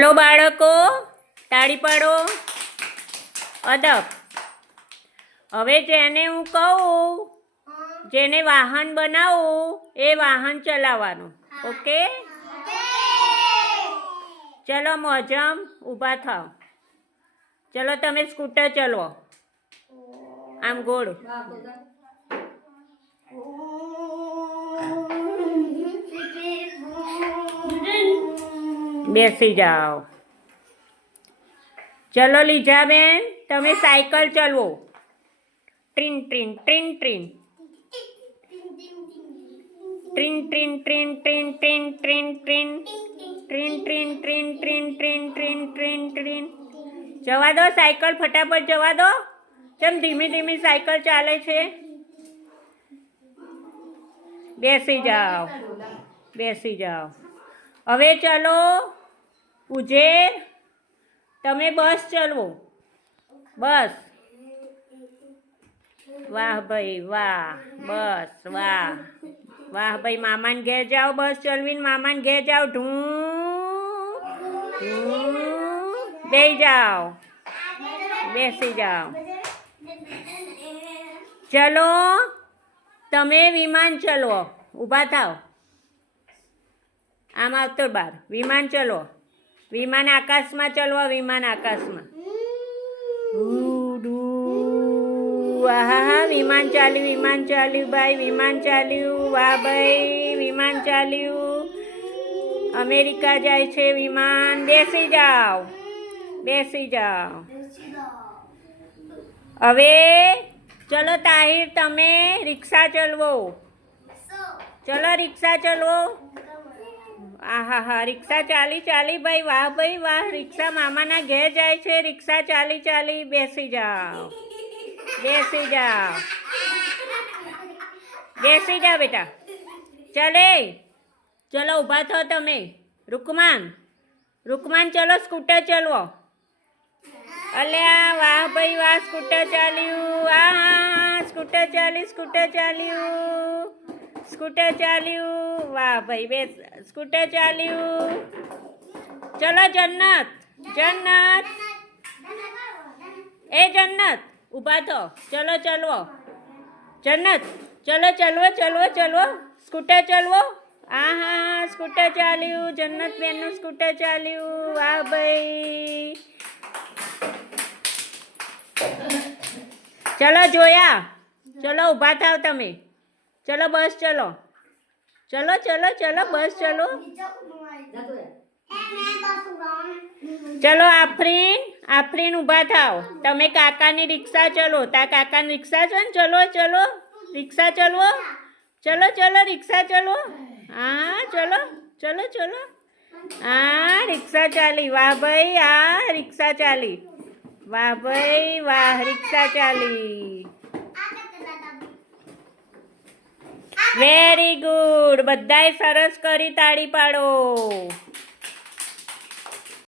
ચલો બાળકો, તાળી પાડો. અદબ. હવે જેને હું કહું, જેને વાહન બનાવું એ વાહન ચલાવવાનું. ઓકે? ચલો મોજમ ઊભા થાવ. ચલો તમે સ્કૂટર ચલો. આમ ગોળ. બેસી જાઓ. ચલો લીજાબેન, તમે સાયકલ ચલવો. ટ્રીન ટ્રીન ટ્રીન ટ્રીન ટ્રીન ટ્રીન ટ્રીન ટ્રીન ટ્રીન ટ્રીન ટ્રીન ટ્રીન ટ્રીન ટ્રીન ટ્રીન ટ્રીન ટ્રીન ટ્રીન ટ્રીન. જવા દો સાયકલ, ફટાફટ જવા દો. કેમ ધીમી ધીમી સાયકલ ચાલે છે? બેસી જાઓ, બેસી જાઓ. હવે ચલો ઉજેર, તમે બસ ચલવો. બસ. વાહ ભાઈ વાહ. બસ વાહ. વાહ ભાઈ, મામાને ઘેર જાઓ બસ ચલવીને. મામાને ઘેર જાઓ. બેસી જાઓ, બેસી જાઓ. ચલો તમે વિમાન ચલો. ઊભા થાવ. આમ આવતો બાર. વિમાન ચલો. વિમાન આકાશમાં ચલવો. વિમાન આકાશમાં. હા, વિમાન ચાલ્યું, વિમાન ચાલ્યું ભાઈ, વિમાન ચાલ્યું. વાહ ભાઈ, વિમાન ચાલ્યું. અમેરિકા જાય છે વિમાન. બેસી જાઓ, બેસી જાઓ. હવે ચલો તાહિર, તમે રિક્ષા ચલવો. ચલો રિક્ષા ચલવો. હા હા, રિક્ષા ચાલી ચાલી ભાઈ. વાહ ભાઈ વાહ. રિક્ષા મામાના ઘેર જાય છે. રિક્ષા ચાલી ચાલી. બેસી જાઓ, બેસી જાઓ, બેસી જાઓ બેટા. ચાલે. ચલો ઊભા થો તમે. રૂકમાન, રૂકમાન ચલો સ્કૂટર ચલવો. અલ્યા વાહ ભાઈ વાહ. સ્કૂટર ચાલ્યું. હા, સ્કૂટર ચાલ્યું, સ્કૂટર ચાલ્યું, સ્કૂટર ચાલ્યું. વાહ ભાઈ, બે સ્કૂટર ચાલ્યું. ચલો જન્નત, જન્નત. એ જન્નત ઊભા થો. ચલો ચલવો. જન્નત ચલો ચલવો, ચલવો, ચલવો. સ્કૂટર ચલવો. હા હા, સ્કૂટર ચાલ્યું. જન્નત બેનનું સ્કૂટર ચાલ્યું. વાહ ભાઈ. ચલો જોયા. ચલો ઊભા થાવ તમે. ચલો બસ ચલો. ચલો ચલો ચલો બસ ચલો. ચલો આફરીન, આફરીન ઊભા થાવ. તમે કાકાની રિક્ષા ચલો. તા કાકાની રિક્ષા છે ને. ચલો ચલો રિક્ષા ચલવો. ચલો ચલો રિક્ષા ચલો. હા ચલો ચલો ચલો. હા, રિક્ષા ચાલી. વાહ ભાઈ. હા, રિક્ષા ચાલી. વાહ ભાઈ વાહ. રિક્ષા ચાલી. Very good. બધાય સરસ કરી. તાળી પાડો.